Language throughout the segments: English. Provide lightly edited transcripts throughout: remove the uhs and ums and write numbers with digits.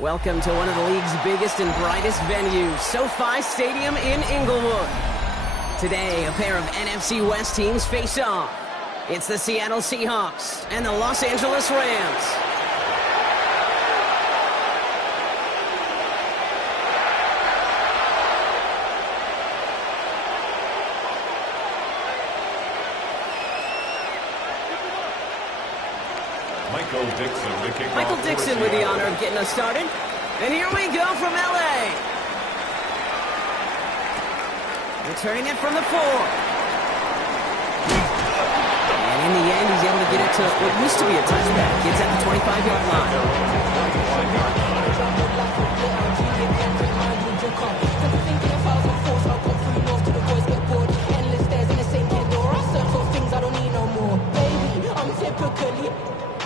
Welcome to one of the league's biggest and brightest venues, SoFi Stadium in Inglewood. Today, a pair of NFC West teams face off. It's the Seattle Seahawks and the Los Angeles Rams. Michael Dixon with the honor of getting us started. And here we go from L.A. Returning it from the 4. And in the end, he's able to get it to what used to be a touchback. Gets at the 25-yard line.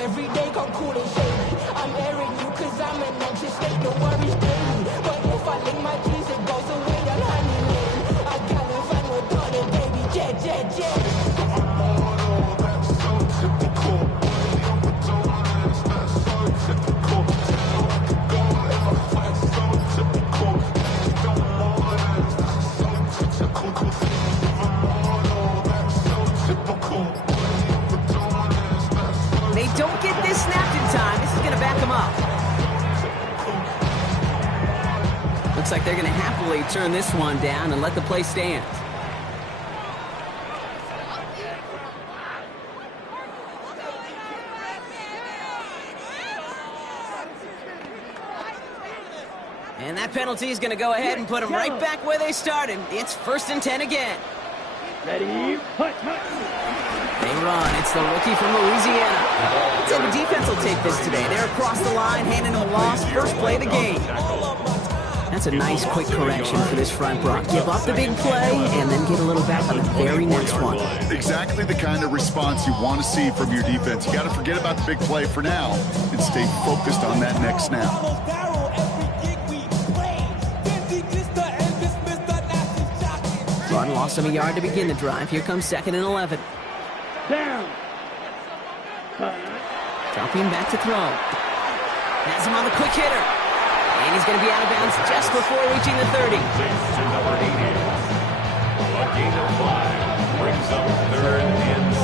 Every day come cool and shady. I'm airing you cause I'm an anxious state. No worries daily. But if I link my G's, it goes away on honey lane. I gotta find no daughter, baby. Jet, jet, jet. That's so typical. That's so typical. That's so typical. They don't get this snapped in time. This is going to back them up. Looks like they're going to happily turn this one down and let the play stand. And that penalty is going to go ahead and put them right back where they started. It's 1st and 10 again. Ready? Hut. They run. It's the rookie from Louisiana. So the defense will take this today. They're across the line, handing them a loss. First play of the game. That's a nice, quick correction for this front, Brock. Give up the big play and then get a little back on the very next one. Exactly the kind of response you want to see from your defense. You got to forget about the big play for now and stay focused on that next snap. Run lost him a yard to begin the drive. Here comes 2nd and 11. Down. Dropping back to throw. Has him on the quick hitter. And he's going to be out of bounds just before reaching the 30. A gain of 5 brings up 3rd and 6.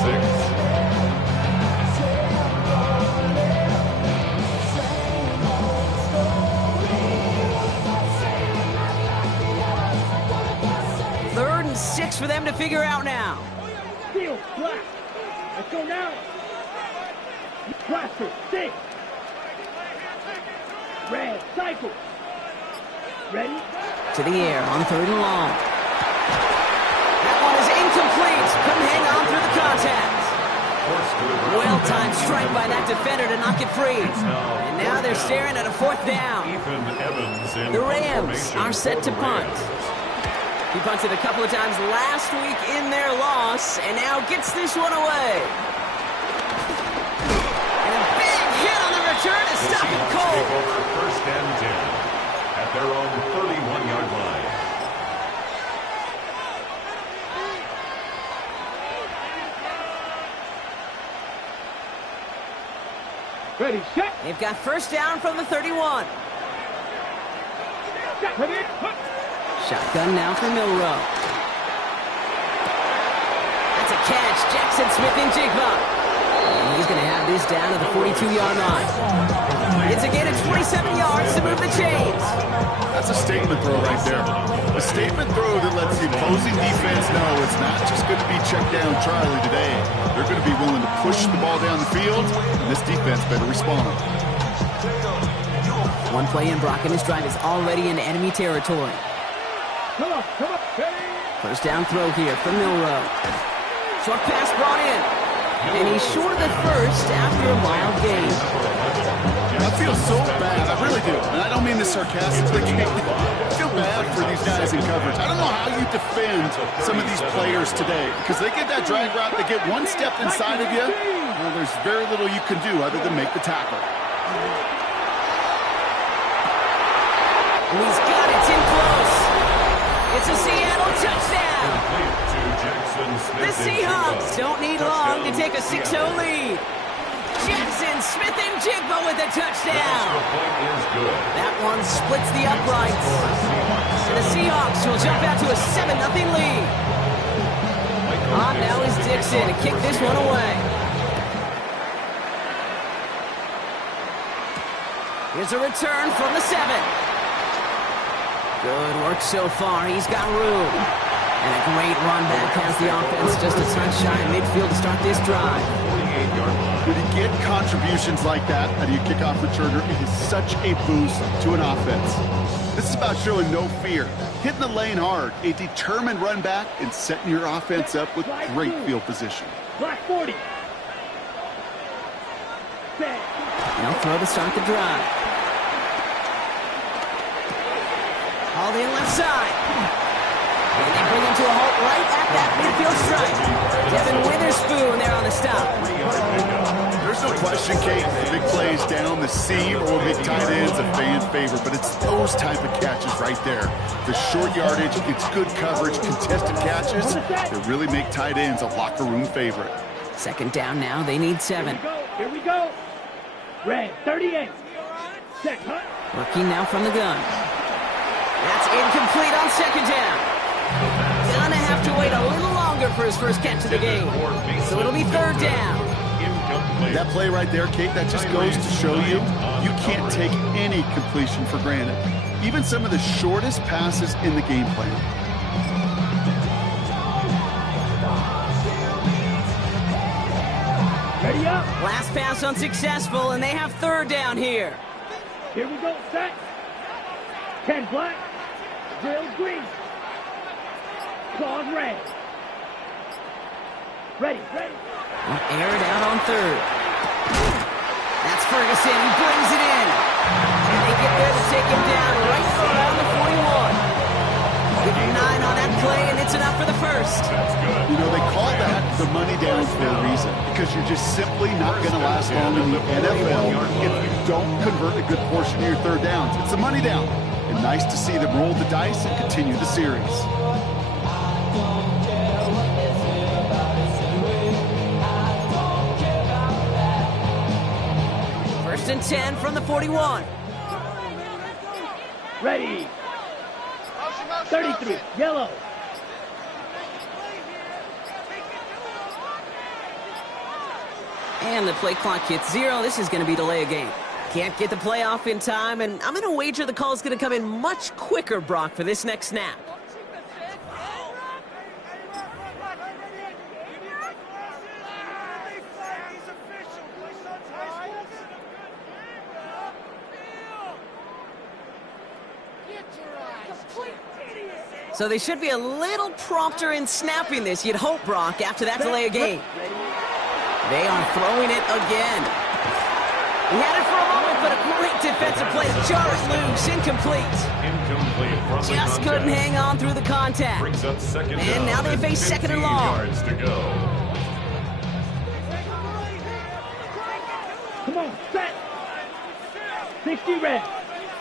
3rd and 6 for them to figure out now. Field, flat. Let's go now. Cluster, 6. Red, cycle. Ready? To the air on 3rd and long. That one is incomplete. Couldn't hang on through the contact. Well-timed strike by that defender to knock it free. And now they're staring at a 4th down. The Rams are set to punt. He punted a couple of times last week in their loss, and now gets this one away. And a big hit on the return to stop it cold. 1st and 10 at their own 31-yard line. Ready, set. They've got 1st down from the 31. Ready, hut. Shotgun now for Milrow. That's a catch. Jackson Smith-Njigba. And he's going to have this down to the 42-yard line. It's a gain of 27 yards to move the chains. That's a statement throw right there. A statement throw that lets the opposing defense know it's not just going to be check down Charlie today. They're going to be willing to push the ball down the field, and this defense better respond. One play in, Brock, and his drive is already into enemy territory. Come on. Ready? 1st down throw here from Milrow. Short pass brought in. And he's short of the 1st after a mild gain. I feel so bad. I really do. And I don't mean this sarcastically. I feel bad for these guys in coverage. I don't know how you defend some of these players today. Because they get that drag route, they get one step inside of you. Well, there's very little you can do other than make the tackle. And he's got it. It's in close. It's a Seattle touchdown. The Seahawks don't need long to take a 6-0 lead. Jackson Smith-Njigba Njigba with a touchdown. Extra point is good. That one splits the uprights. And the Seahawks will jump out to a 7-0 lead. Now is Dixon to kick this one away. Here's a return from the 7. Good work so far. He's got room. And a great run back has the offense just a touch shy of midfield to start this drive. 48-yard line. When you get contributions like that out of your kickoff returner, it is such a boost to an offense. This is about showing no fear, hitting the lane hard, a determined run back, and setting your offense up with great field position. Black 40. Set. Now throw to start the drive. All in left side. And they bring him to a halt right at that midfield stripe. Devin Witherspoon there on the stop. There's no question, Kate, big plays down the seam or big tight ends a fan favorite, but it's those type of catches right there. The short yardage, it's good coverage, contested catches that really make tight ends a locker room favorite. Second down now, they need 7. Here we go. Red 38. Set. Huh? Working now from the gun. That's incomplete on second down. Gonna have to wait a little longer for his first catch of the game. So it'll be third down. That play right there, Kate, that just goes to show you can't take any completion for granted. Even some of the shortest passes in the game plan. Ready up. Last pass unsuccessful, and they have third down here. Here we go. Set. 10 black. Drills green. Claws red. Ready. Air it out on third. That's Ferguson. He brings it in. And they get there to take him down right around the 41. Getting 9 on that play, and it's enough for the first. You know, they call that the money down for a reason, because you're just simply not going to last long in the NFL if you don't convert a good portion of your third downs. It's a money down. And nice to see them roll the dice and continue the series. First and 10 from the 41. Ready. 33. Yellow. And the play clock hits 0. This is going to be delay a game. Can't get the play off in time, and I'm going to wager the call is going to come in much quicker, Brock, for this next snap. So they should be a little prompter in snapping this, you'd hope, Brock, after that delay a game. They are throwing it again. He had it for a moment, but a great defensive play to jar it loose. Incomplete. Just couldn't hang on through the contact. And now they face second and long. Yards to go. Come on, set. 60 red.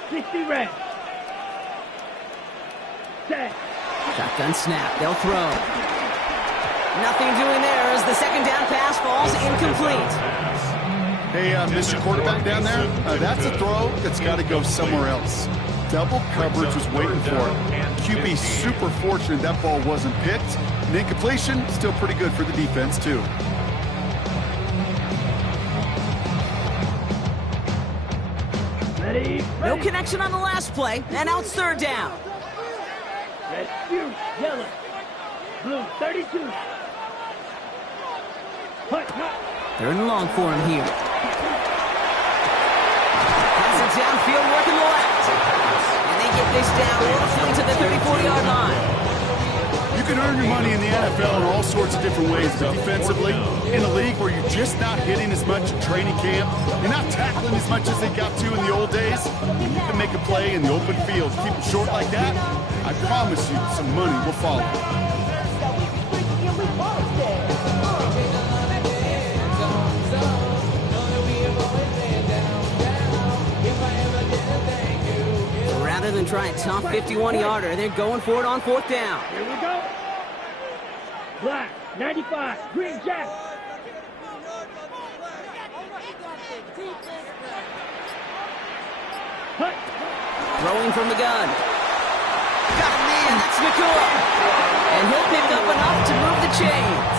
60 red. Set. Shotgun snap. They'll throw. Nothing doing there as the second down pass falls incomplete. Hey, Mr. Quarterback down there, that's a throw that's got to go somewhere else. Double coverage was waiting for it. QB super fortunate that ball wasn't picked. And incompletion, still pretty good for the defense, too. Ready. No connection on the last play, and now it's third down. Red, blue, yellow. Blue, 32. Hut. Third and long for him here. Pass it downfield, working left. And they get this down roughly to the 34-yard line. You can earn your money in the NFL in all sorts of different ways, but defensively, in a league where you're just not hitting as much in training camp, you're not tackling as much as they got to in the old days, and you can make a play in the open field, keep it short like that, I promise you some money will follow. Rather than try a tough 51-yarder, they're going for it on fourth down. Here we go. Black, 95, green jack. Throwing from the gun. Got a man, that's Nakua. And he'll pick up enough to move the chains.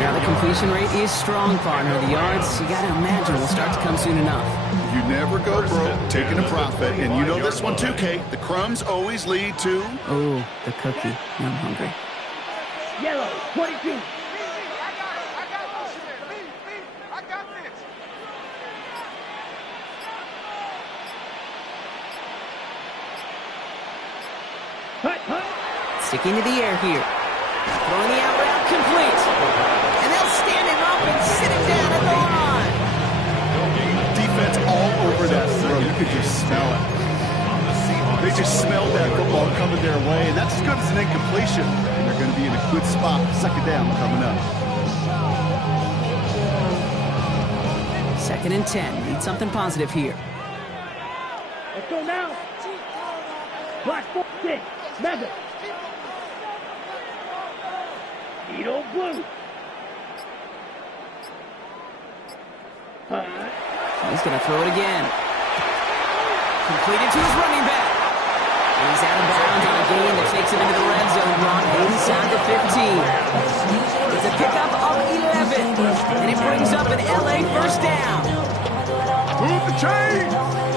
Now the completion rate is strong, partner. The yards, you got to imagine, will start to come soon enough. You never go broke taking a profit. And you know this one too, Kate. The crumbs always lead to... Oh, the cookie. Now I'm hungry. Yellow, 22. Sticking to the air here. Throwing the out route complete. And they'll stand him up and sit him down at the line. Defense all over that throw. You could just smell it. They just smelled that football coming their way, and that's as good as an incompletion. And they're going to be in a good spot. Second down coming up. 2nd and 10. Need something positive here. Let's go now. Black 6. Mega. Needle blue. He's going to throw it again. Completed to his running back. And he's out of bounds on a gain that takes him into the red zone, Ron, inside the 15. It's a pickup of 11. And it brings up an LA first down. Move the chains!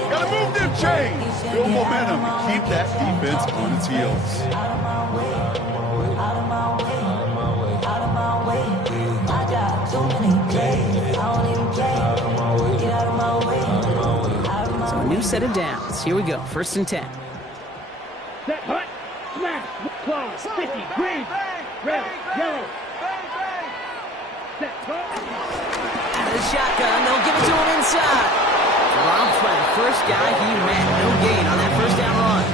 Gotta move them chains! Build momentum and keep that defense on its heels. So a new set of downs. Here we go. 1st and 10. Set, hut, smash, claw, 50, green, red, yellow. Set, hut. Out of the shotgun, they'll give it to him inside. Dropped by the first guy he met. No gain on that first down run.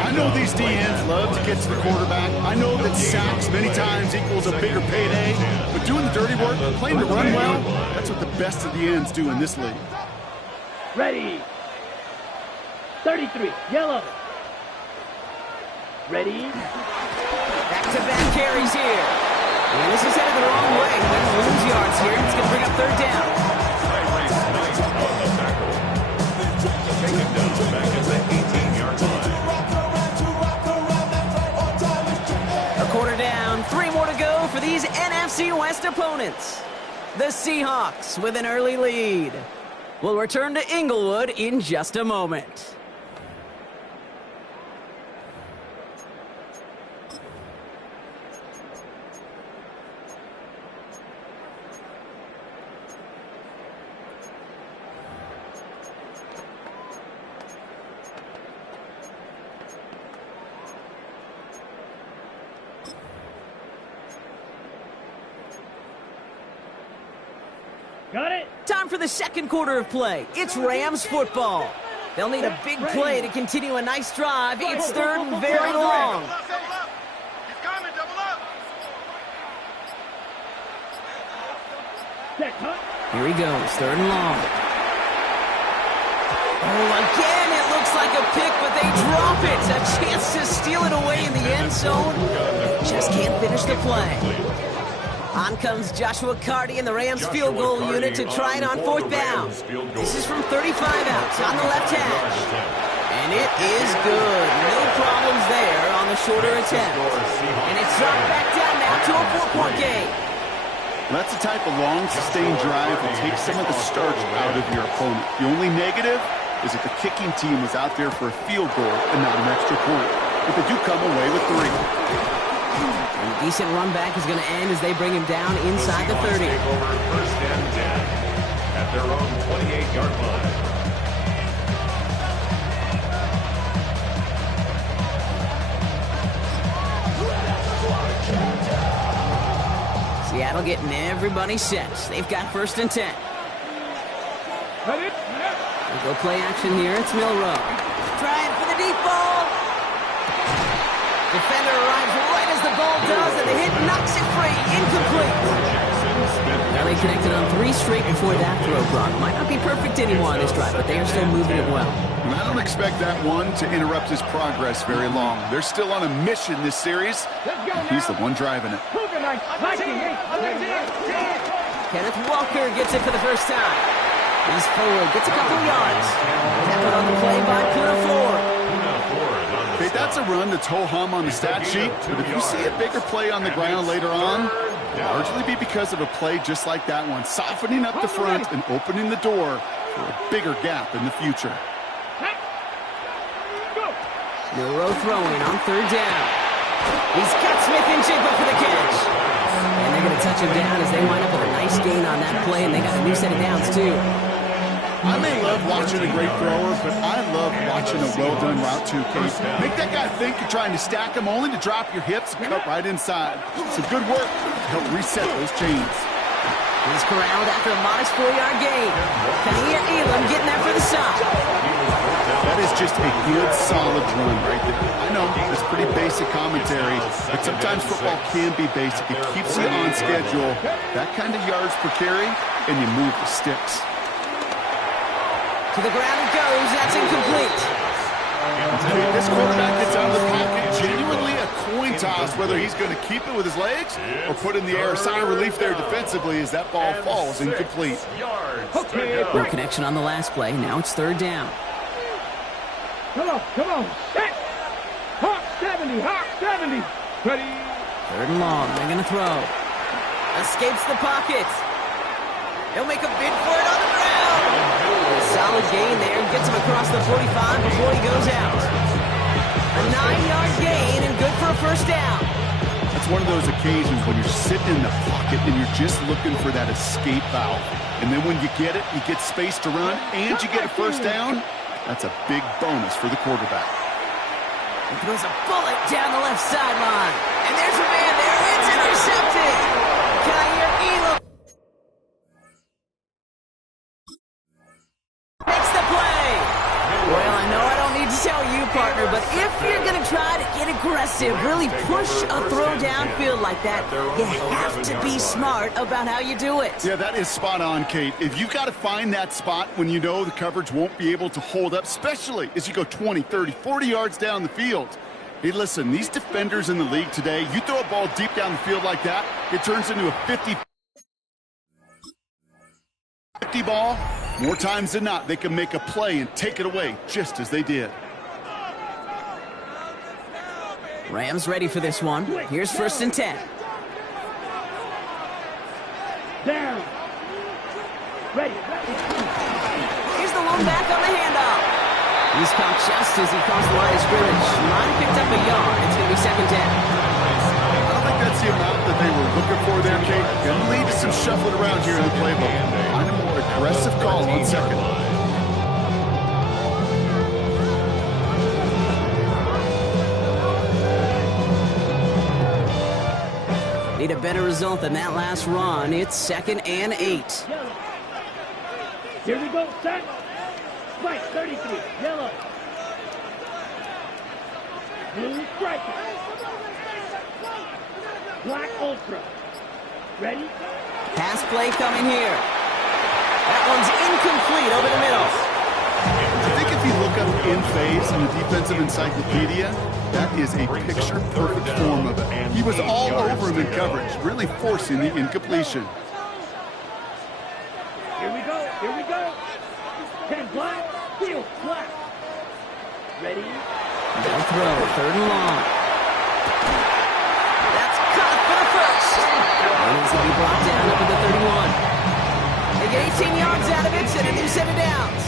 I know these DNs love to get to the quarterback. I know that sacks many times equals a bigger payday. But doing the dirty work, playing to run well, that's what the best of the ends do in this league. Ready. 33, yellow. Ready. Back-to-back carries here. And this is headed the wrong way. They're going to lose yards here. It's going to bring up 3rd down. A quarter down. 3 more to go for these NFC West opponents. The Seahawks with an early lead. We'll return to Inglewood in just a moment. Got it. Time for the 2nd quarter of play. It's Rams football. They'll need a big play to continue a nice drive. It's 3rd and very long. Set, hut. Here he goes, 3rd and long. Oh, again, it looks like a pick, but they drop it. A chance to steal it away in the end zone. Just can't finish the play. On comes Joshua Carty and the Rams field goal unit to try it on 4th down. This is from 35 out on the left hash. And it is good. No problems there on the shorter attempt. And it's dropped back down now to a 4-point game. That's the type of long, sustained drive that takes some of the starch out of your opponent. The only negative is that the kicking team was out there for a field goal and not an extra point. But they do come away with 3. And a decent run back is going to end as they bring him down inside the 30. Take over 1st and 10 at their own 28-yard line. Seattle getting everybody set. They've got 1st and 10. We'll go play action here. It's Milrow. Trying for the deep ball. Defender arrives right as the ball does, and the hit knocks it free. Incomplete. Now they connected on 3 straight before that throw, Brock. Might not be perfect anymore on this drive, but they are still moving it well. And I don't expect that one to interrupt his progress very long. They're still on a mission this series. He's the one driving it. Kenneth Walker gets it for the first time. He's forward, gets a couple of yards. Tackled on the play by Poona Ford. Okay, that's a run that's ho-hum on the stat sheet, but if you see a bigger play on the ground later on, it'll largely be because of a play just like that one, softening up the front and opening the door for a bigger gap in the future. Milroe throwing on third down. He's got Smith-Njigba for the catch. And they're going to touch him down as they wind up with a nice gain on that play, and they got a new set of downs, too. I may love watching a great thrower, but I love watching a well-done route too, Kate. Make that guy think you're trying to stack him only to drop your hips and cut right inside. Some good work to help reset those chains. He's corralled after a modest 4-yard gain. Kaiir Elam getting there for the stop. That is just a good, solid run right there. I know, it's pretty basic commentary, but sometimes football can be basic. It keeps you on schedule, that kind of yards per carry, and you move the sticks. To the ground it goes. That's incomplete. This quarterback gets out of the pocket, genuinely a coin toss, whether he's going to keep it with his legs or put in the air. Sign of relief there defensively as that ball falls incomplete. No connection on the last play. Now it's third down. Come on. Set. Hawk 70. Ready. Third and long. They're going to throw. Escapes the pocket. He'll make a bid for it on the ground. Solid gain there. Gets him across the 45 before he goes out. A 9-yard gain and good for a first down. That's one of those occasions when you're sitting in the pocket and you're just looking for that escape valve. And then when you get it, you get space to run, and you get a first down. That's a big bonus for the quarterback. He throws a bullet down the left sideline. And there's a man there. It's intercepted. Kaiir Elam makes the play. Well, I know I don't need to tell you, partner, but if you're going to try to get aggressive, really push a throw downfield like that, you have to be smart about how you do it. Yeah, that is spot on, Kate. If you've got to find that spot when you know the coverage won't be able to hold up, especially as you go 20, 30, 40 yards down the field. Hey, listen, these defenders in the league today, you throw a ball deep down the field like that, it turns into a 50 ball. More times than not, they can make a play and take it away, just as they did. Rams ready for this one. Here's first and 10. Down. Ready. Here's the lone back on the handoff. He's caught just as he crossed the line of scrimmage. Line picked up a yard. It's going to be second down. I don't think that's the amount that they were looking for there, Kate. Going to lead to some shuffling around here in the playbook. Find a more aggressive call on second. Need a better result than that last run. It's 2nd and 8. Here we go, set. Right, 33, yellow. Blue striker. Black ultra. Ready? Pass play coming here. That one's incomplete over the middle. I think if you look up in phase in the defensive encyclopedia, that is a picture-perfect form of it. He was all over him in coverage, really forcing the incompletion. Here we go. 10 black, field black. Ready? They'll throw, third and long. That's caught for the first. And he's going to be brought down up at the 31. They get 18 yards out of it and a new set of downs.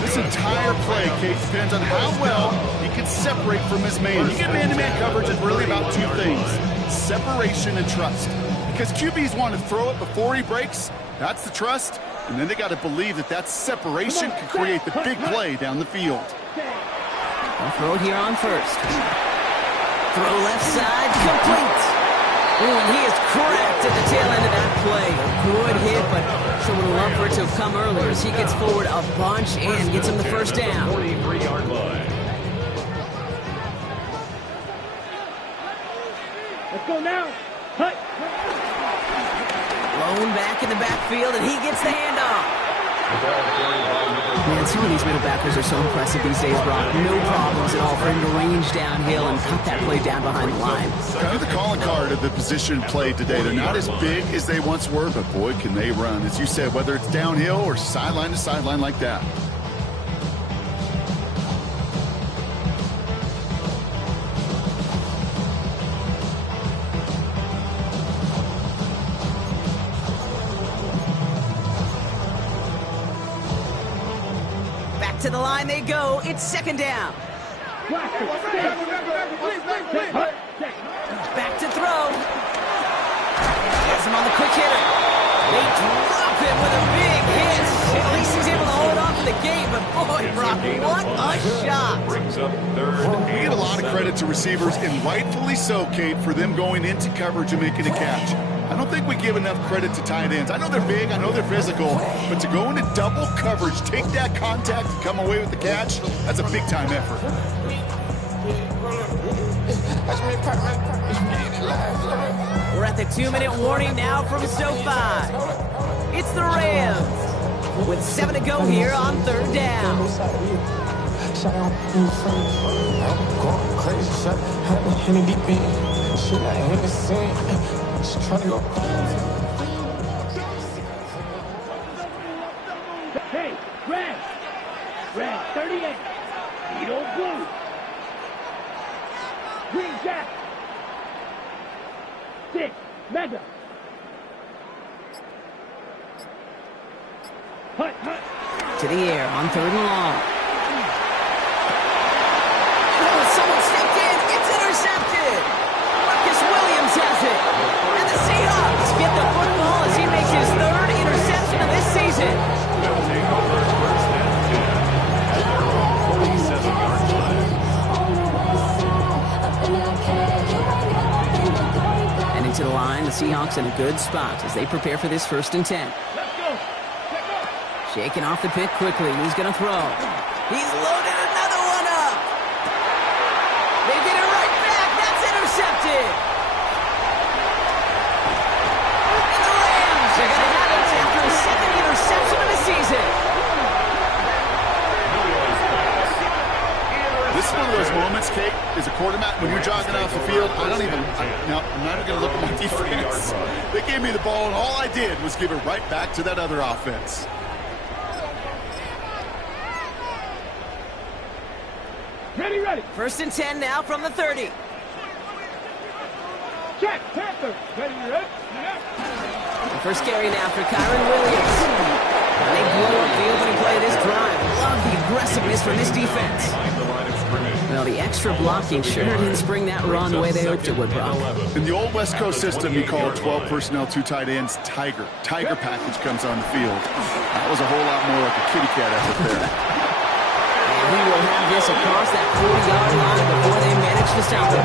This entire play, Kate, depends on how well he can separate from his man. You get man-to-man coverage, it's really about two things: separation and trust. Because QBs want to throw it before he breaks. That's the trust. And then they got to believe that that separation can create the big play down the field. They'll throw it here on first. Throw left side, complete. Ooh, and he is cracked at the tail end of that play. A good hit, but sure would have loved for it to have come earlier as he gets forward a bunch and gets him the first down. 43-yard line. Let's go now. Hut. Lone back in the backfield, and he gets the handoff. The ball carried by number Man, some of these middle backers are so impressive these days, Brock. No problems at all for him to range downhill and cut that play down behind the line. Kind of the calling card of the position played today. They're not as big as they once were, but boy, can they run. As you said, whether it's downhill or sideline to sideline like that. To the line they go. It's second down. Back to throw. Gets him on the quick hitter. They drop him with a big hit. At least he's able to hold on to the game, but boy, Brock, what a shot. Brings up third. We get a lot of credit to receivers, and rightfully so, Kate, for them going into coverage and making a catch. I don't think we give enough credit to tight ends. I know they're big, I know they're physical, but to go into double coverage, take that contact, and come away with the catch, that's a big-time effort. We're at the 2-minute warning now from SoFi. It's the Rams with 7 to go here on third down. Hey, red, 38, Edo blue, green jack, 6, mega, hut, to the air on third and long. Oh, someone stepped in. It's intercepted. Marcus Williams has it. And the Seahawks get the football as he makes his third interception of this season. They'll take over first and 10 at their own 47-yard line. And into the line, the Seahawks in a good spot as they prepare for this 1st and 10. let's go, Shaking off the pick quickly. He's going to throw. He's loaded another one up. They get it right back. That's intercepted. And the Rams are going to have it after a 2nd interception of the season. This is one of those moments, Kate, as a quarterback, when you're jogging off the field, I'm not even going to look at my defense. They gave me the ball, and all I did was give it right back to that other offense. ready, 1st and 10 now from the 30. check, Panther, ready, The first carry now for Kyron Williams. And they blow up the opening play of this drive. Love the aggressiveness from this defense. Behind the line of scrimmage. Well, the extra blocking sure didn't spring that run the way they hoped it would, Brock. In the old West Coast system, you call 12 personnel, 2 tight ends, Tiger. Tiger package comes on the field. That was a whole lot more like a kitty cat effort there. And he will have this across that 40-yard line before they manage to stop him.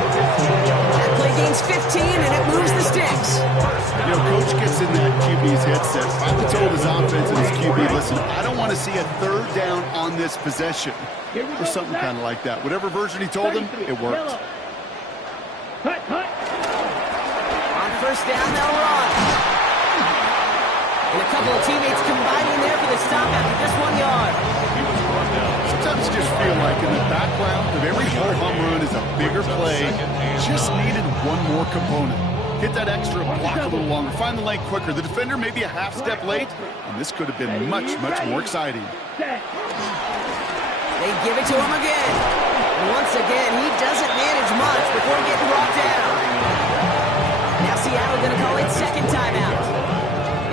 That play gains 15, and it moves the sticks. You know, Coach gets in that QB's headset. Probably told his offense and his QB, listen, I don't want to see a 3rd down on this possession. Or something kind of like that. Whatever version he told him, it worked. hut, On 1st down, they'll run. And a couple of teammates combining there for the stop after just 1 yard. He was brought down. Sometimes you just feel like in the background of every ho-hum run is a bigger play. Just needed one more component. Hit that extra, block a little longer, find the lane quicker. The defender may be a half step late, and this could have been much, much more exciting. set, They give it to him again. And once again, he doesn't manage much before getting brought down. Now Seattle going to call it 2nd timeout.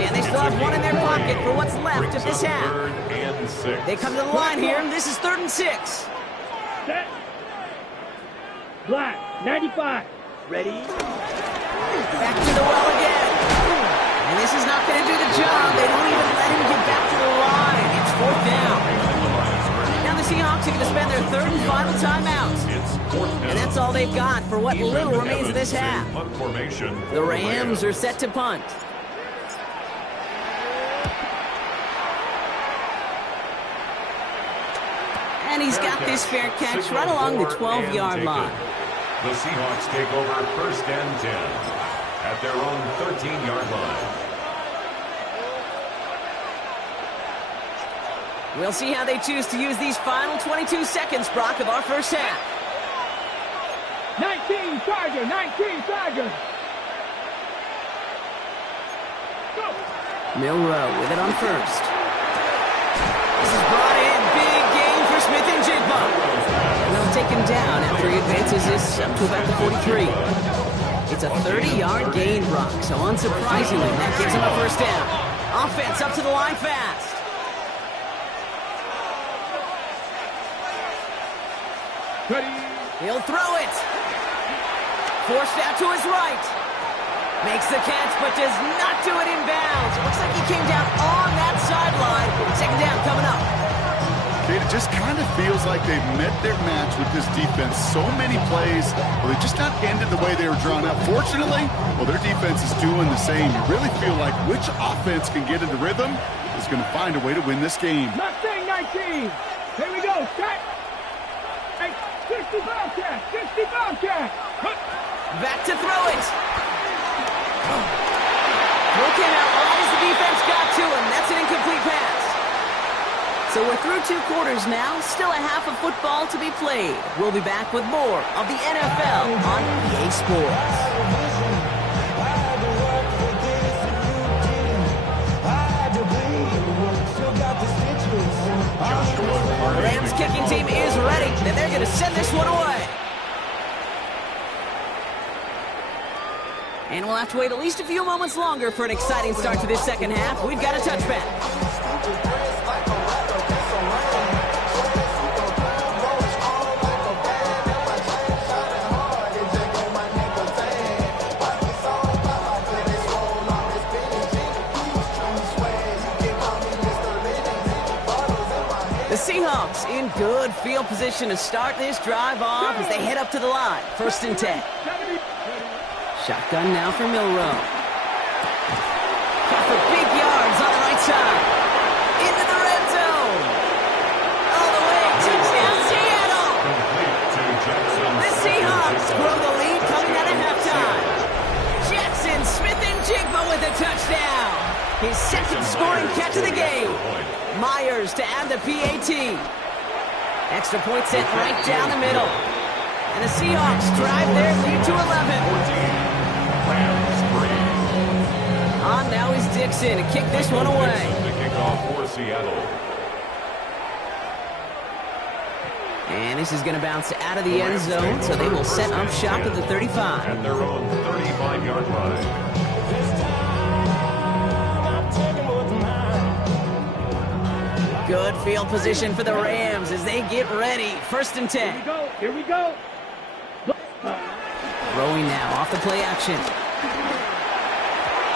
And they still have one in their pocket for what's left of this half. 3rd and 6. They come to the line here, and this is 3rd and 6. set, black, 95, ready, Back to the well again. And this is not going to do the job. They don't even let him get back to the line. It's 4th down. Now the Seahawks are going to spend their 3rd and final timeout. It's 4th down. And that's all they've got for what little remains of this half. Punt formation. The Rams are set to punt. And he's got this fair catch right along the 12-yard line. The Seahawks take over 1st and 10 at their own 13-yard line. We'll see how they choose to use these final 22 seconds, Brock, of our first half. 19 Charger, 19 Charger. Go. Milroe with it on first. This is brought in. Big gain for Smith-Njigba. And they'll take him down after he advances this up to about the 43. It's a 30-yard gain, Brock, so unsurprisingly, that gives him a first down. Offense up to the line fast. Ready. He'll throw it. Forced out to his right. Makes the catch, but does not do it in bounds. It looks like he came down on that sideline. Second down coming up. It just kind of feels like they've met their match with this defense. So many plays, well, they just not ended the way they were drawn up. Fortunately, well, their defense is doing the same. You really feel like which offense can get into rhythm is going to find a way to win this game. Mustang 19. Here we go. Set. Hey, 60 Bobcat. 60 Bobcat. Back to throw it. Throw came out right as the defense got to him. That's an incomplete pass. So we're through 2 quarters now. Still a half of football to be played. We'll be back with more of the NFL on EA Sports. The Rams kicking team is ready, and they're going to send this one away. And we'll have to wait at least a few moments longer for an exciting start to this second half. We've got a touchback. The Seahawks in good field position to start this drive off as they head up to the line. 1st and 10. Shotgun now for Milroe. Got for big yards on the right side. Into the red zone. All the way. Touchdown, Seattle. The Seahawks grow the lead coming out of halftime. Jackson Smith-Njigba with a touchdown. His second scoring catch of the game. Myers to add the PAT. Extra point sent right down the middle. And the Seahawks drive their lead to 11. On now is Dixon to kick this one away. The kickoff for Seattle. And this is going to bounce out of the end zone, so they will set up shop at the 35. At their own 35-yard line. Good field position for the Rams as they get ready. 1st and 10. Here we go. Here we go. Throwing now off the play action.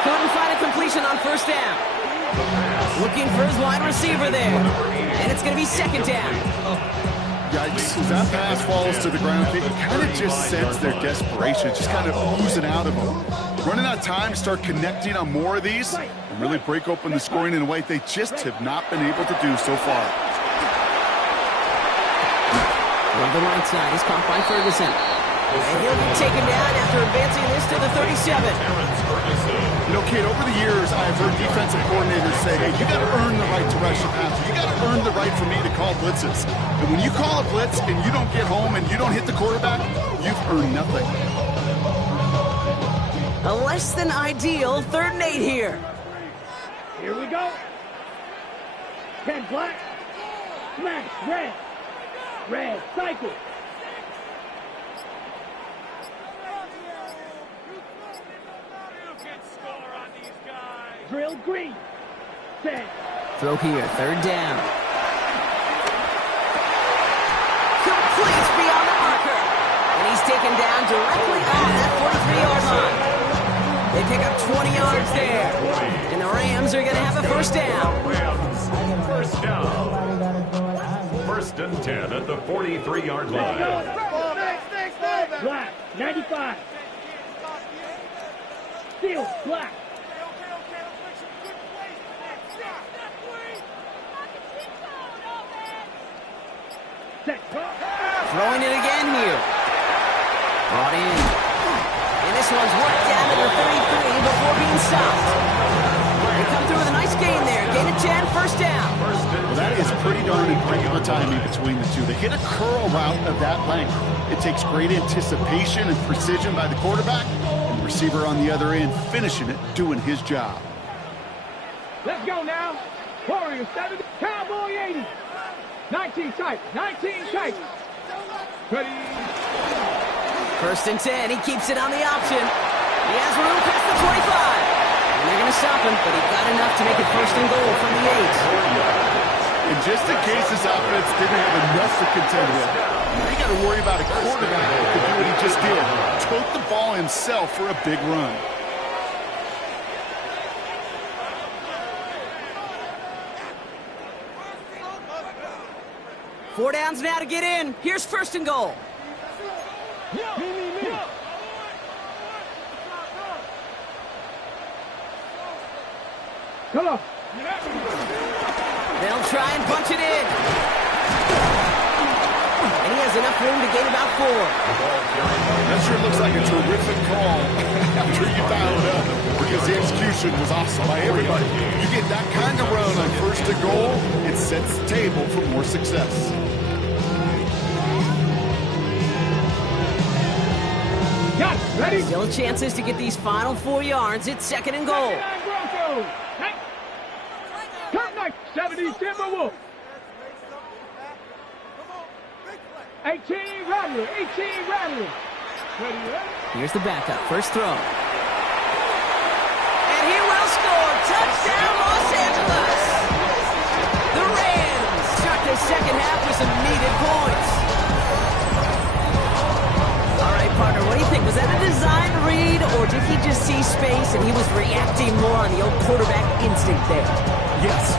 Couldn't find a completion on 1st down. Looking for his wide receiver there. And it's going to be 2nd down. Yikes, as that pass falls to the ground, you kind of just sense their desperation, just kind of oozing out of them. Running out of time to start connecting on more of these and really break open the scoring in a way they just have not been able to do so far. On the right side is caught by Ferguson. And he'll be taken down after advancing this to the 37. You know, Kate, over the years, I've heard defensive coordinators say, hey, you got to earn the right to rush the passer. You got to earn the right for me to call blitzes. And when you call a blitz and you don't get home and you don't hit the quarterback, you've earned nothing. A less than ideal 3rd and 8 here. Here we go. 10 black. Smash. Red. Red. Cycle. Drill green. Set. Throw here, 3rd down. Complete beyond the marker. And he's taken down directly on that 43-yard line. They pick up 20 yards there. And the Rams are going to have a 1st down. Rams, 1st down. 1st and 10 at the 43-yard line. Black. 95. Steel. Black. Throwing it again here. Brought in. And this one's worked down to the 33 before being stopped. They come through with a nice gain there. Gain of 10, 1st down. Well, that is pretty pretty darn impeccable timing between the two. They hit a curl route of that length. It takes great anticipation and precision by the quarterback, and the receiver on the other end finishing it, doing his job. Let's go now. Warriors 70, Cowboy 80. 19 tight, 19 tight. Ready. 1st and 10, he keeps it on the option. He has room past the 25. And they're going to stop him, but he got enough to make it 1st and goal from the 8. And just in case this offense didn't have enough to contend with, now you got to worry about a quarterback that could do what he just did. Tote the ball himself for a big run. Four downs now to get in. Here's 1st and goal. Me. Come on. They'll try and punch it in. And he has enough room to gain about 4. That sure looks like a terrific call after you dial it up, because the execution was awesome by everybody. You get that kind of run on 1st and goal, it sets the table for more success. Got it. Ready? Still chances to get these final 4 yards. It's 2nd and goal. 79 Broncos. Hey. Cut knife. 70 Timberwolves. 18 Rattler. 18 Rattler. Ready? Here's the backup. 1st throw. And he will score. Touchdown, Los Angeles. The Rams start their 2nd half with some needed points. All right, partner, what do you think? Was that a design read, or did he just see space and he was reacting more on the old quarterback instinct there? Yes.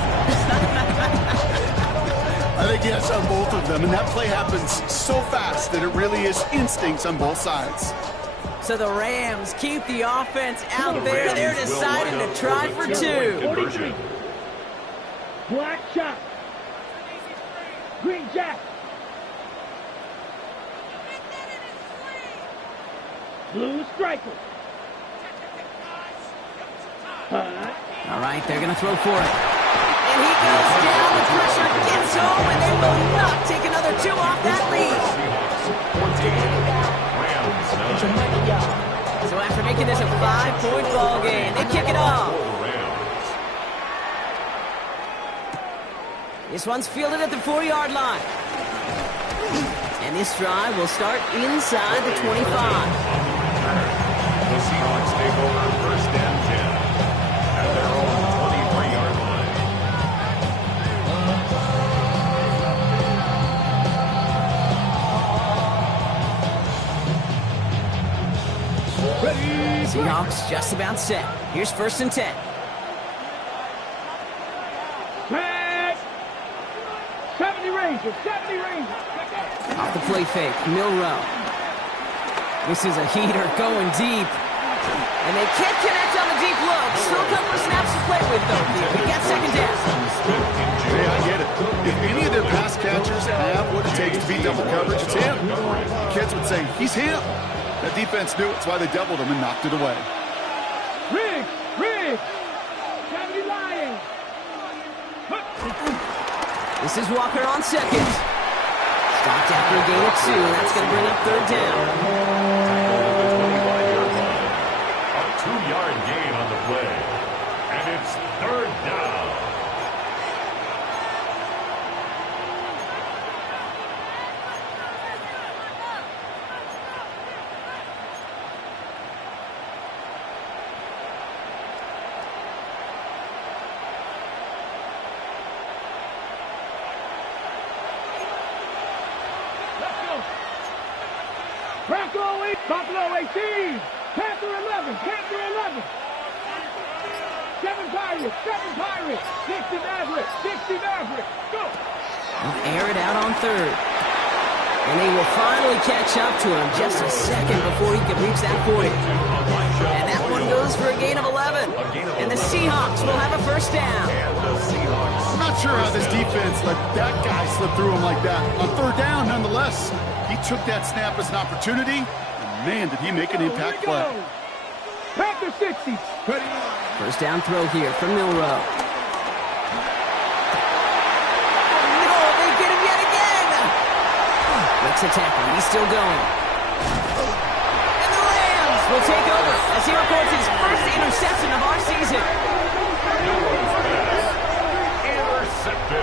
I think yes on both of them, and that play happens so fast that it really is instincts on both sides. So the Rams keep the offense out there. They're deciding to try for 2. 43. Black shot. Green jack. Blue striker. All right, they're going to throw for it. And he goes down. The pressure gets home, and they will not take another 2 off that lead. So after making this a 5-point ball game, they kick it off. This one's fielded at the 4-yard line. And this drive will start inside the 25. The Seahawks take over 1st and 10 at their own 23-yard line. Seahawks just about set. Here's 1st and 10. Tag. 70 Rangers. 70 Rangers. Off the play fake, Milrow. This is a heater going deep. And they can't connect on the deep look. Still a couple of snaps to play with, though. We got 2nd down. Hey, I get it. If any of their pass catchers have what it takes to beat double coverage, it's him. Kids would say, he's him. That defense knew it. That's why they doubled him and knocked it away. Riggs. 70 Lions. This is Walker on 2nd. Stopped after a gain of 2. That's going to bring up 3rd down. A 2-yard gain on the play. And it's 3rd down. Buffalo 18. Panther 11. Panther 11. 7 Pirates. 7 Pirates. 60 Mavericks. 60 Mavericks. Go. They'll air it out on 3rd. And they will finally catch up to him just a second before he can reach that 40. And that one goes for a gain of 11. And the Seahawks will have a 1st down. I'm not sure how this defense let that guy slip through him like that. On 3rd down, nonetheless, he took that snap as an opportunity. Man, did he make an impact play. Panther 60. 1st down throw here from Milrow. breaks a tackle. He's still going. And the Rams will take over as he records his first interception of our season.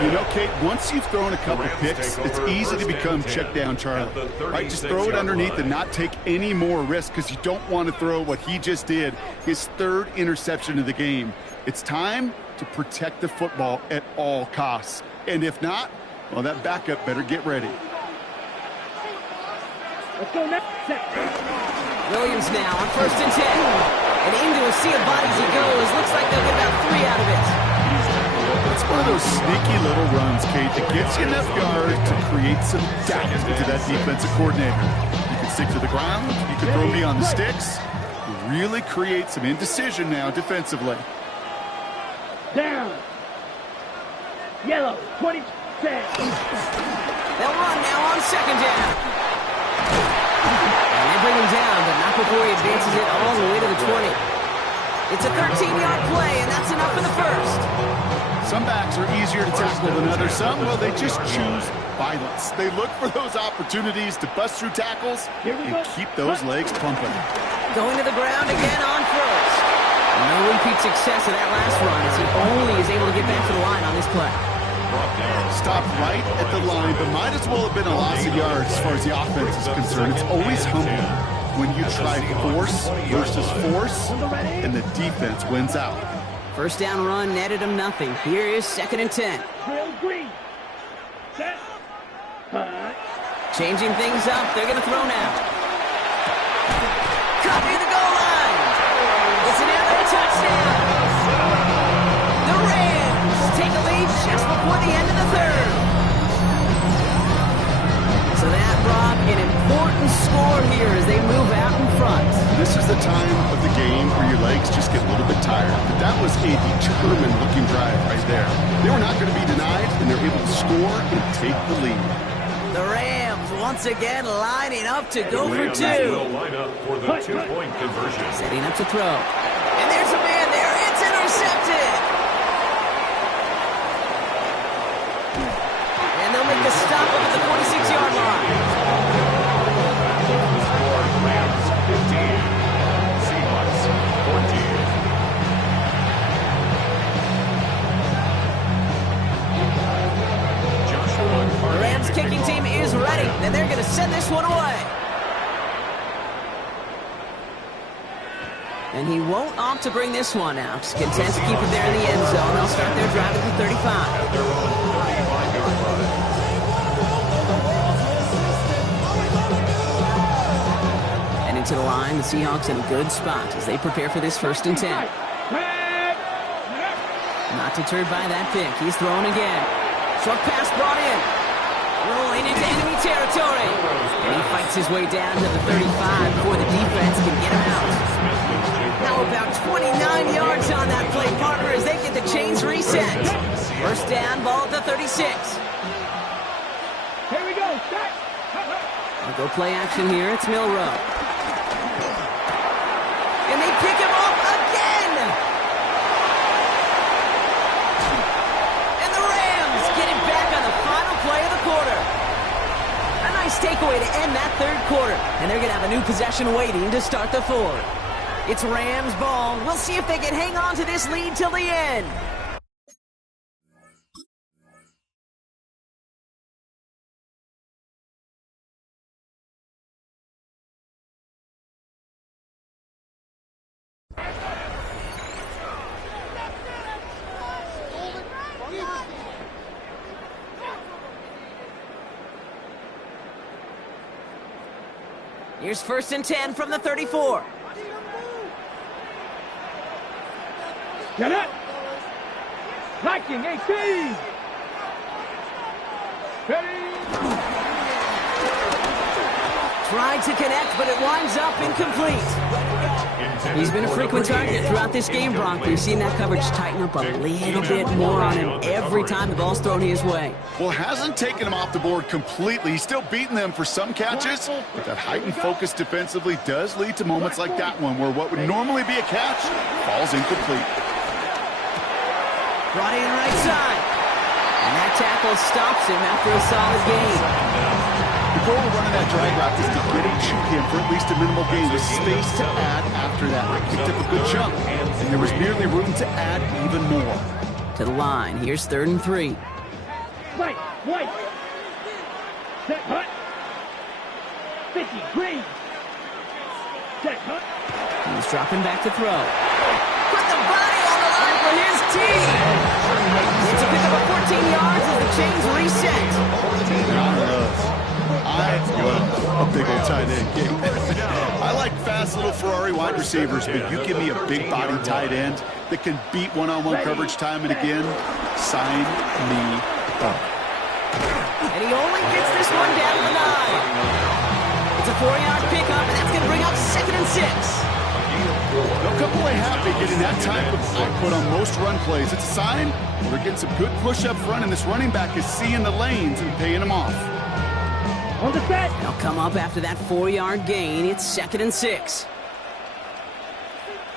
You know, Kate, once you've thrown a couple picks, it's easy to become check down Charlie. Right, just throw it underneath and not take any more risk because you don't want to throw what he just did, his third interception of the game. It's time to protect the football at all costs. And if not, well, that backup better get ready. Let's go next. Williams now on 1st and 10. And into a sea of bodies he goes. Looks like they'll get about 3 out of it. It's one of those sneaky little runs, Kate, that gets you enough yards to create some doubt into that defensive coordinator. You can stick to the ground, you can throw beyond the sticks, really create some indecision now defensively. Down. Yellow, 20. They'll run now on 2nd down. And they bring him down, but not before he advances it all the way to the 20. It's a 13-yard play, and that's enough for the first. Some backs are easier to tackle than others. Some, well, they just choose violence. They look for those opportunities to bust through tackles and keep those legs pumping. Going to the ground again on 1st. No repeat success of that last run as he only is able to get back to the line on this play. Stopped right at the line, but might as well have been a loss of yards as far as the offense is concerned. It's always humbling when you try force versus force and the defense wins out. First down run netted him nothing. Here is 2nd and 10. Green. Set. Changing things up. They're going to throw now. Caught near the goal line. It's another touchdown. The Rams take a lead just before the end of the 3rd. So that brought an important score here as they move out in front. This is the time of the game where your legs just get a little bit tired. But that was a determined-looking drive right there. They were not going to be denied, and they're able to score and take the lead. The Rams once again lining up to go for 2. Line up for the 2-point conversion. Setting up to throw. And there's a man there. It's intercepted. And they'll make the stop up at the 46-yard line. Rams 15, Seahawks 14. The Rams kicking team is ready, and they're going to send this one away. And he won't opt to bring this one out. Just content to keep it there in the end zone. They'll start their drive at the 35. At their own 35-yard line. And into the line, the Seahawks in a good spot as they prepare for this 1st and 10. Not deterred by that pick. He's throwing again. Short pass brought in. Rolling into enemy territory. And he fights his way down to the 35 before the defense can get him out. Now about 29 yards on that play, partner, as they get the chains reset. First down, ball at the 36. Here we go. Set. I'll go play action here. It's Milrow. And they pick him off again. And the Rams get it back on the final play of the quarter. A nice takeaway to end that 3rd quarter. And they're going to have a new possession waiting to start the 4th. It's Rams ball. We'll see if they can hang on to this lead till the end. Here's 1st and 10 from the 34. Get it. Viking 18. Ready. Tried to connect, but it winds up incomplete. He's been a frequent target throughout this game, Bronk. We've seen that coverage tighten up a little bit more on him every time the ball's thrown his way. Well, hasn't taken him off the board completely. He's still beating them for some catches, but that heightened focus defensively does lead to moments like that one where what would normally be a catch falls incomplete. Brought in right side. And that tackle stops him after a solid gain. The goal of running that drag route is to get it to him for at least a minimal gain with space to add after that. Picked up a good chunk, and there was merely room to add even more. To the line. Here's 3rd and 3. White. Set, hut. 50, green. Set, hut. He's dropping back to throw. Put the body on the line for his team. It's a pickup of 14 yards as the chains reset. I love a big old tight end game. I like fast little Ferrari wide receivers, but you give me a big body tight end that can beat one-on-one coverage time and again, sign me up. And he only gets this one down to the 9. It's a 4-yard pickup, and that's going to bring up 2nd and 6. They'll come away happy getting that type of output on most run plays. It's a sign we're getting some good push up front, and this running back is seeing the lanes and paying them off. On the set. They'll come up after that 4-yard gain. It's 2nd and 6.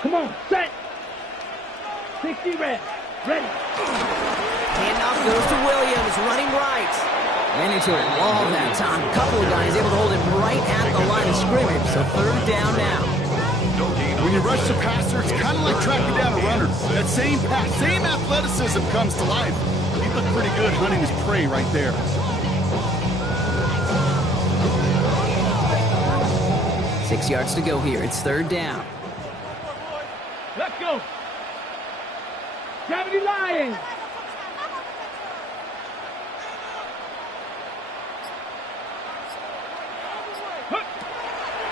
Come on, set. 60 red. Ready. Handoff goes to Williams, running right. Ran into a wall that time. A couple of guys able to hold him right at the line of scrimmage, so 3rd down now. When you rush the passer, it's kind of like tracking down a runner. That same pass, same athleticism comes to life. He looked pretty good hunting his prey right there. 6 yards to go here. It's 3rd down. Let's go. Gravity Lions.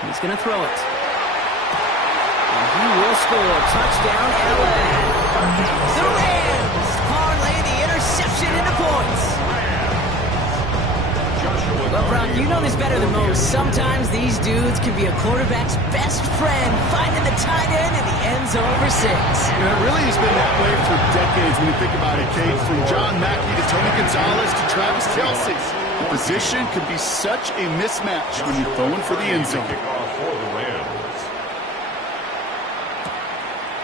He's going to throw it. And he will score. Touchdown, LA. The Rams parlay the interception into points. Well, Brock, you know this better than most. Sometimes these dudes can be a quarterback's best friend, finding the tight end in the end zone for 6. You know, it really has been that way for decades when you think about it, Kate. From John Mackey to Tony Gonzalez to Travis Kelce. The position can be such a mismatch when you're throwing for the end zone.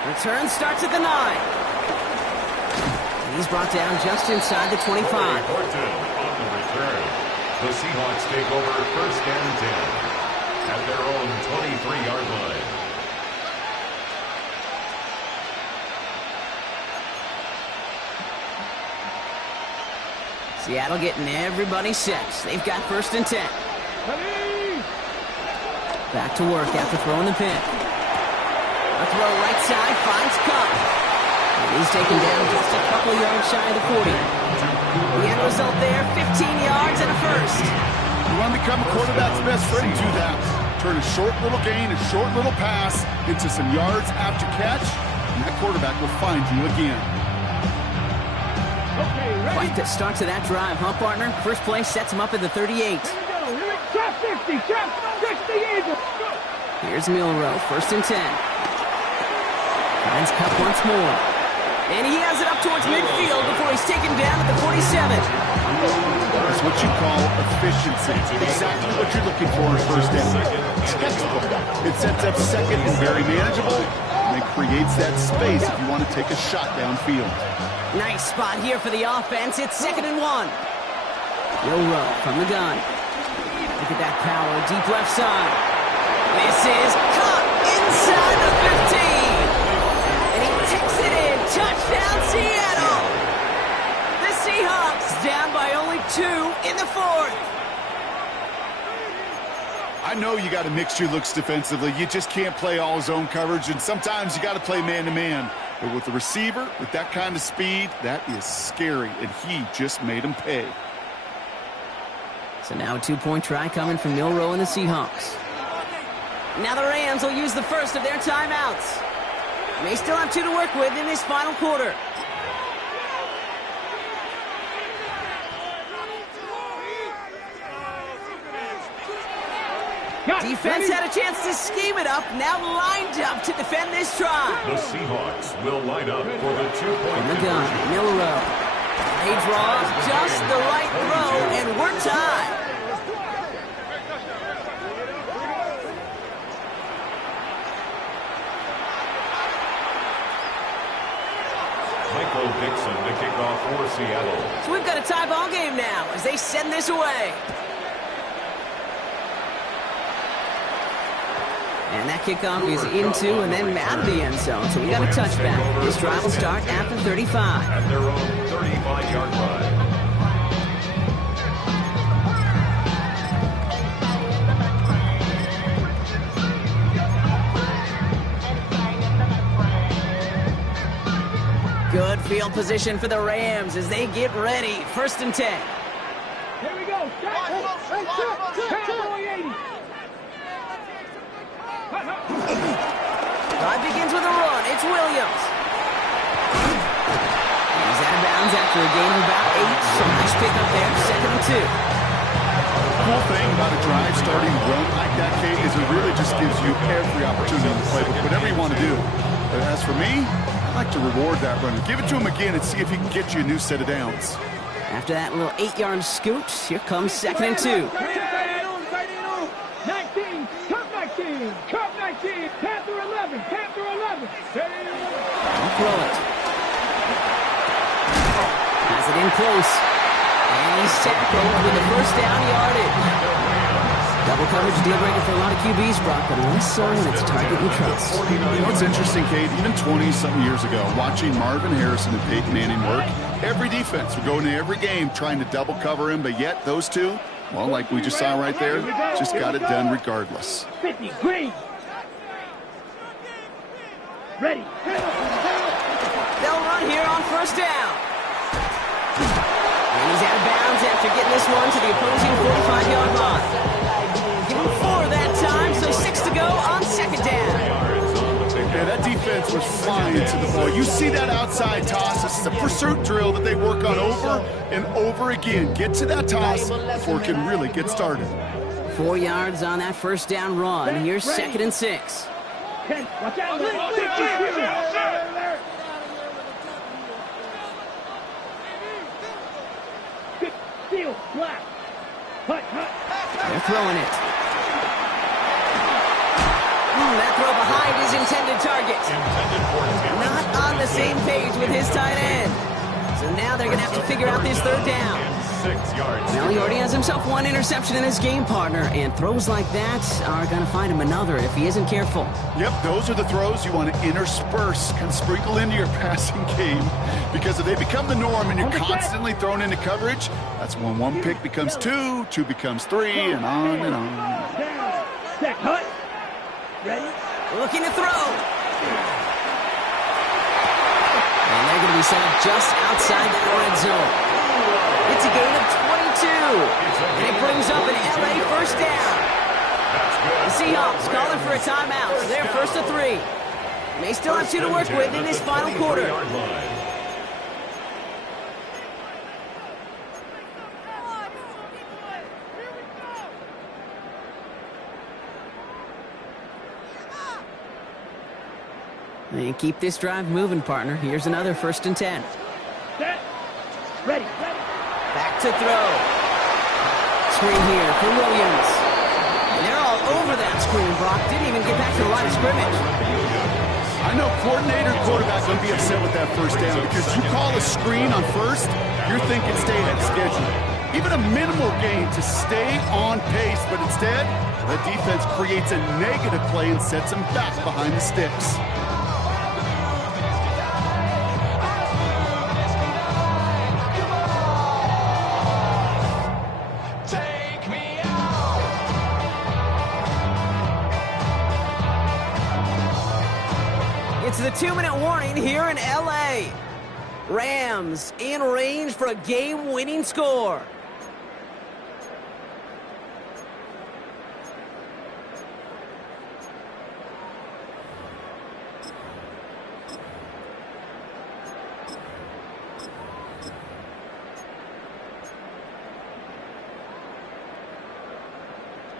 Return starts at the 9. And he's brought down just inside the 25. On the return. The Seahawks take over 1st and 10 at their own 23-yard line. Seattle getting everybody set. They've got 1st and 10. Back to work after throwing the pin. A throw right side finds Cup. And he's taken down just a couple yards shy of the 40. The end result there, 15 yards and a 1st. You want to become a quarterback's best friend, do that. Turn a short little gain, a short little pass into some yards after catch, and that quarterback will find you again. Okay, ready. Quite the start to that drive, huh, partner? First play sets him up at the 38. Here we go. Chop 60. Chop 60 Eagles. Here's Milrow, 1st and 10. Finds Cup once more. And he has it up towards midfield before he's taken down at the 47. That's what you call efficiency. Exactly what you're looking for in 1st down. Textbook. It sets up 2nd and very manageable, and it creates that space if you want to take a shot downfield. Nice spot here for the offense. It's 2nd and 1. Milrow from the gun. Look at that power, deep left side. This is Cup inside the 15. And he takes it in. Touchdown, Seattle. The Seahawks down by only 2 in the 4th. I know you got to mix your looks defensively. You just can't play all zone coverage, and sometimes you got to play man-to-man. But with the receiver, with that kind of speed, that is scary, and he just made him pay. So now a 2-point try coming from Milrow and the Seahawks. Now the Rams will use the first of their timeouts. They still have 2 to work with in this final quarter. Defense had a chance to scheme it up, now lined up to defend this try. The Seahawks will line up for the 2-point In the gun, Milrow. They draw just the right throw, and we're tied. Michael Dixon to kick off for Seattle. So we've got a tie ball game now as they send this away. And that kickoff is into and then out of the end zone. So we got a touchback. This drive will start at the 35. At their own 35-yard line. Good field position for the Rams as they get ready. 1st and 10. Here we go. Cowboy 80. Drive begins with a run. It's Williams. He's out of bounds after a gain of about 8. So nice pickup there. 2nd and 2. The whole thing about a drive starting a run like that, Kate, is it really just gives you every opportunity to play with whatever you want to do. But as for me, I like to reward that runner. Give it to him again and see if he can get you a new set of downs. After that little 8-yard scoot, here comes 2nd and 2. 19, Cup 19, Cup 19, Panther 11, Panther 11. I'll throw it. Has it in close. And he's tackled with the 1st down yardage. Double coverage deal breaker for a lot of QBs, Brock, but less so when it's target you trust. You know what's interesting, Kate? Even 20-something years ago, watching Marvin Harrison and Peyton Manning work, every defense would go into every game trying to double cover him, but yet those two, well, like we just saw right there, just got it done regardless. 50, green. Ready. They'll run here on 1st down. And he's out of bounds after getting this one to the opposing 45-yard line. Give him 4 that time, so 6 to go on 2nd down. Yeah, that defense was flying to the ball. You see that outside toss. This is a pursuit drill that they work on over and over again. Get to that toss before it can really get started. 4 yards on that 1st down run. Here's 2nd and 6. 10, watch out. Steal, black. Hut. They're throwing it. That throw behind his intended target. Not on the same page with his tight end. So now they're going to have to figure out this 3rd down. 6 yards. Well, he already has himself 1 interception in his game, partner, and throws like that are going to find him another if he isn't careful. Yep, those are the throws you want to intersperse, kind of sprinkle into your passing game, because if they become the norm and you're constantly thrown into coverage, that's when 1 pick becomes 2, 2 becomes 3, and on and on. Check, hut. Ready? Looking to throw. And they're going to be set up just outside that red zone. It's a gain of 22. And it brings up an LA 1st down. The Seahawks calling for a timeout. So they're 1st to 3. They still have 2 to work with in this final quarter. And keep this drive moving, partner. Here's another 1st and 10. Set. Ready. Back to throw. Screen here for Williams. And they're all over that screen, Brock. Didn't even get back to the line of scrimmage. I know coordinator and quarterback going to be upset with that 1st down, because you call a screen on 1st, you're thinking stay ahead of schedule. Even a minimal gain to stay on pace, but instead, the defense creates a negative play and sets them back behind the sticks. It's the 2-minute warning here in LA. Rams in range for a game-winning score.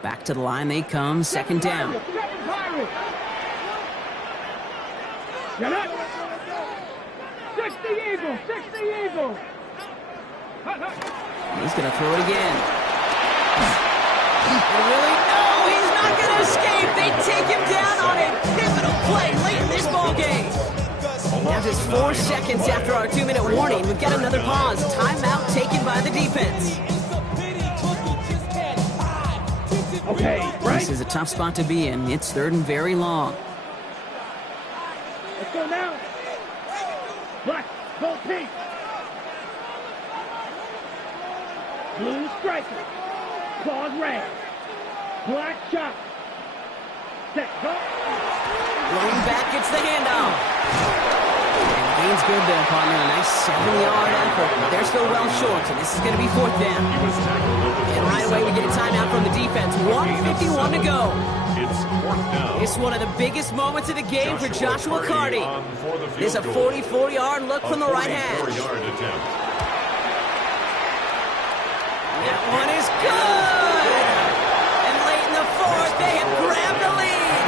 Back to the line they come, 2nd down. Get up. 60 Eagles, 60 Eagles. He's going to throw it again. And really? No, he's not going to escape. They take him down on a pivotal play late in this ball game. Now just 4 seconds after our 2-minute warning, we've got another pause. Timeout taken by the defense. Okay, right. This is a tough spot to be in. It's 3rd and very long. Let's go now. Black, go pink. Blue striker. Claws red. Black shot. Set, go. Rolling back, gets the handoff. And the gain's good there, partner. A nice 7-yard effort. But they're still well short, so this is going to be 4th down. And right away, we get a timeout from the defense. 1:51 to go. It's 4th down. It's one of the biggest moments of the game for Joshua Carty. There's a 44-yard look from the right hash. 44-yard attempt. That one is good! And late in the 4th, they have grabbed the lead.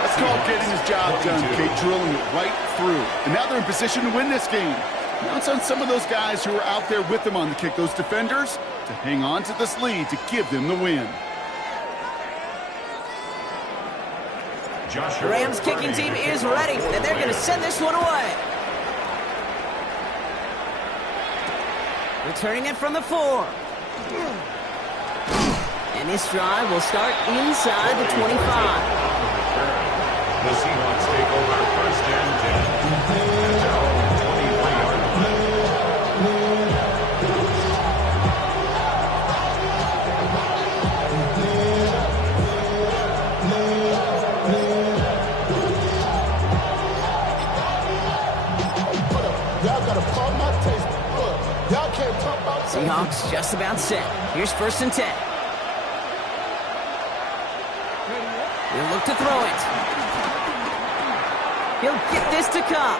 That's called getting his job done, Kate, drilling it right through. And now they're in position to win this game. Now it's on some of those guys who are out there with them on the kick, those defenders, to hang on to this lead to give them the win. The Rams kicking team is ready, and they're going to send this one away. Returning it from the 4. And this drive will start inside the 25. The Seahawks take over 1st and 10. At their own 23-yard line. Seahawks just about set. Here's 1st and 10. He'll look to throw it. He'll get this to Cobb.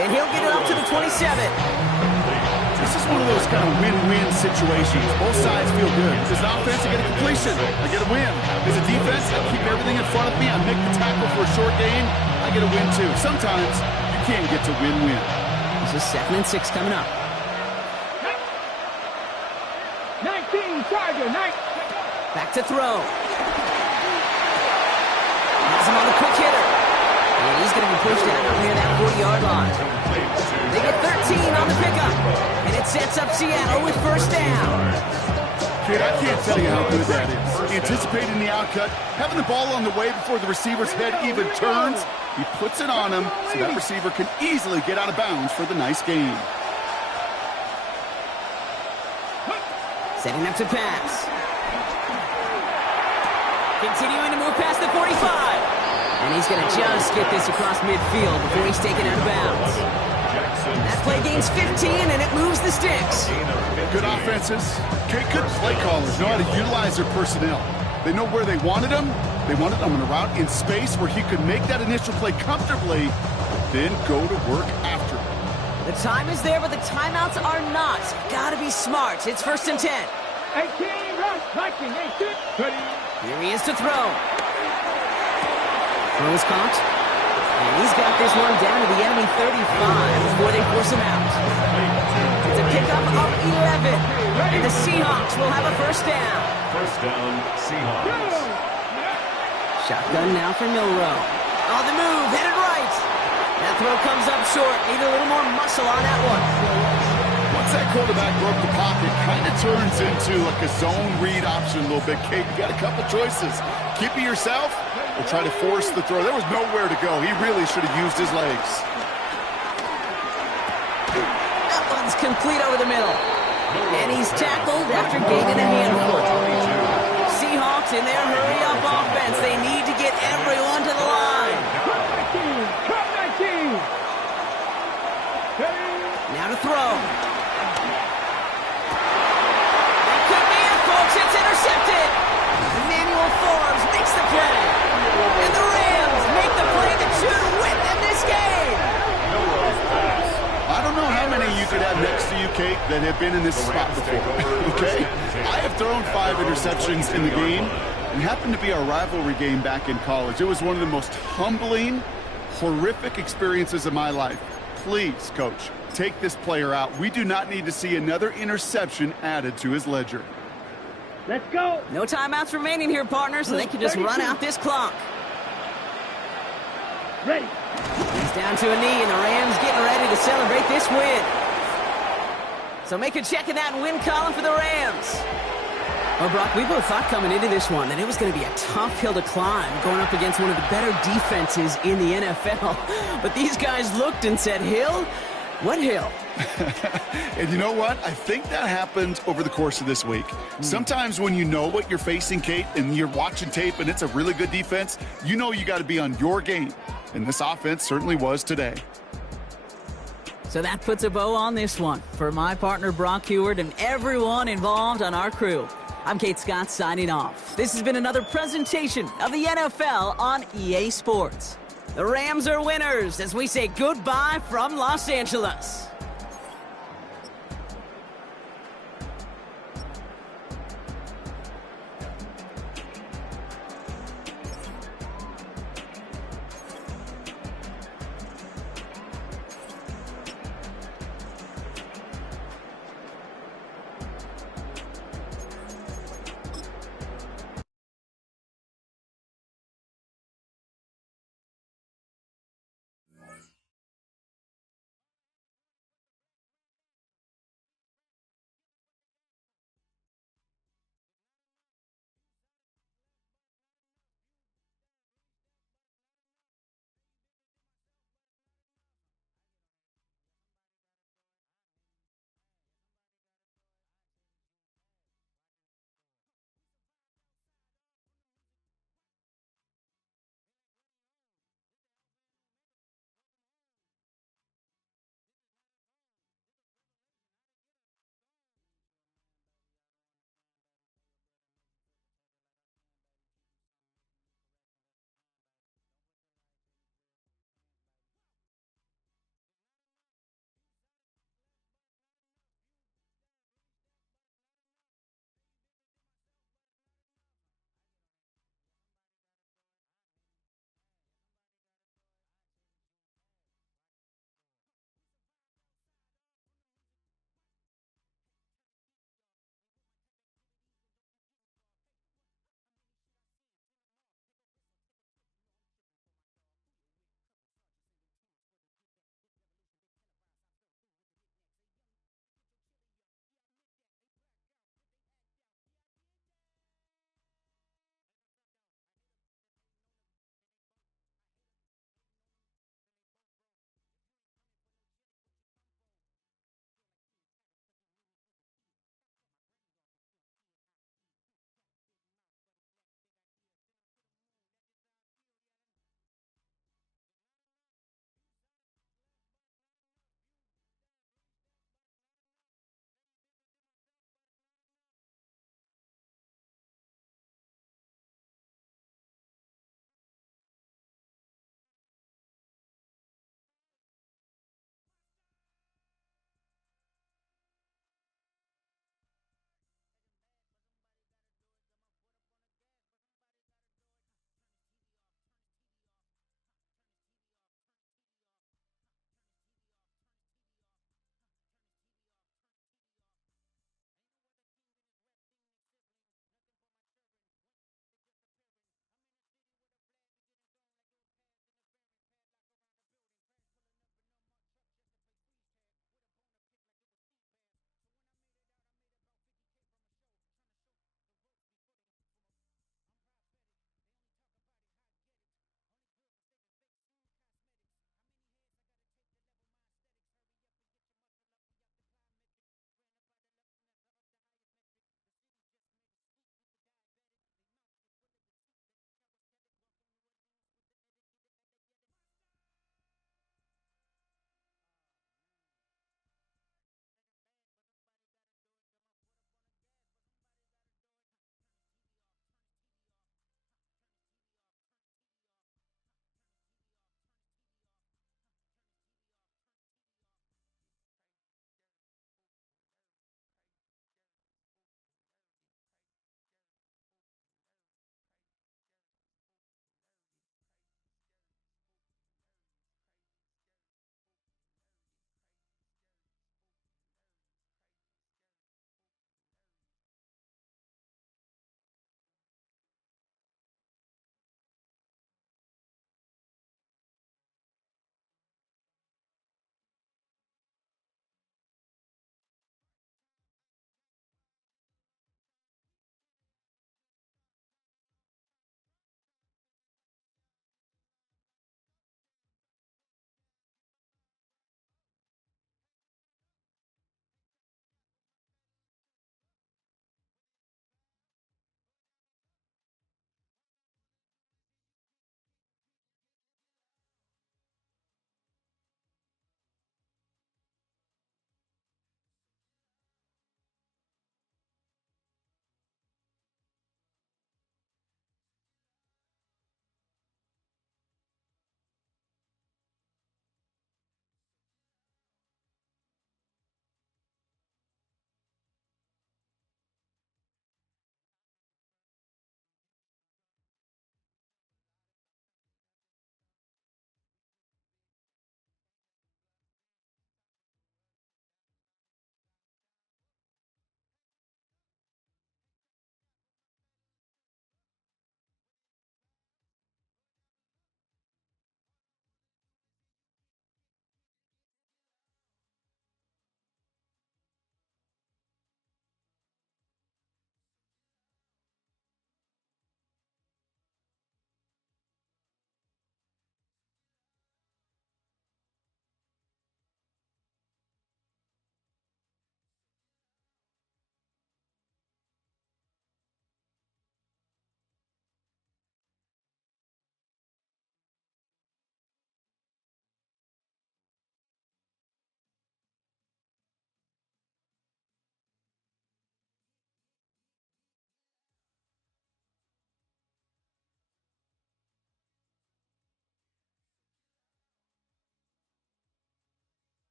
And he'll get it up to the 27. This is one of those kind of win-win situations. Both sides feel good. As an offense, I get a completion. I get a win. As a defense, I keep everything in front of me. I make the tackle for a short gain. I get a win, too. Sometimes, you can't get to win-win. This is 2nd and 6 coming up. 19, Charger, 9. Back to throw. Has him on the quick hitter. And he's going to be pushed out up near that 40-yard line. They get 13 on the pickup. And it sets up Seattle with 1st down. Kid, I can't tell you how good that is. Anticipating the outcut, having the ball on the way before the receiver's head even turns. He puts it on him so that receiver can easily get out of bounds for the nice gain. Setting up to pass. Continuing to move past the 45. And he's going to just get this across midfield before he's taken out of bounds. That play gains 15, and it moves the sticks. Good offenses. Good play callers know how to utilize their personnel. They know where they wanted them. They wanted them on a route in space where he could make that initial play comfortably, then go to work after. The time is there, but the timeouts are not. Got to be smart. It's 1st and 10. 18, rush, Viking, 18, 20. Here he is to throw. Throws caught. And he's got this one down to the enemy 35 before they force him out. It's a pickup of 11. And the Seahawks will have a 1st down. 1st down, Seahawks. Shotgun now for Milroe. On the move, headed right. That throw comes up short. Need a little more muscle on that one. Once that quarterback broke the pocket, kind of turns into like a zone read option a little bit. Kate, you got a couple choices. Keep it yourself or try to force the throw. There was nowhere to go. He really should have used his legs. That one's complete over the middle. And he's tackled after gaining a handful. Seahawks in their hurry-up offense. They need to get everyone to the line. Cut 19. Now to throw. That could be it, folks. It's intercepted. Emmanuel Forbes makes the play. And the Rams make the play that should win them this game. I don't know how many you could have next to you, Kate, that have been in this spot before, okay? I have thrown 5 interceptions in the game, and happened to be our rivalry game back in college. It was one of the most humbling, horrific experiences of my life. Please, Coach, take this player out. We do not need to see another interception added to his ledger. Let's go. No timeouts remaining here, partners, so they can just run out this clock. Ready. He's down to a knee, and the Rams getting ready to celebrate this win. So make a check in that win column for the Rams. Well, Brock, we both thought coming into this one that it was going to be a tough hill to climb going up against one of the better defenses in the NFL. But these guys looked and said, Hill? What hill? And you know what? I think that happened over the course of this week. Sometimes when you know what you're facing, Kate, and you're watching tape and it's a really good defense, you know you got to be on your game. And this offense certainly was today. So that puts a bow on this one. For my partner, Brock Huard, and everyone involved on our crew, I'm Kate Scott signing off. This has been another presentation of the NFL on EA Sports. The Rams are winners as we say goodbye from Los Angeles.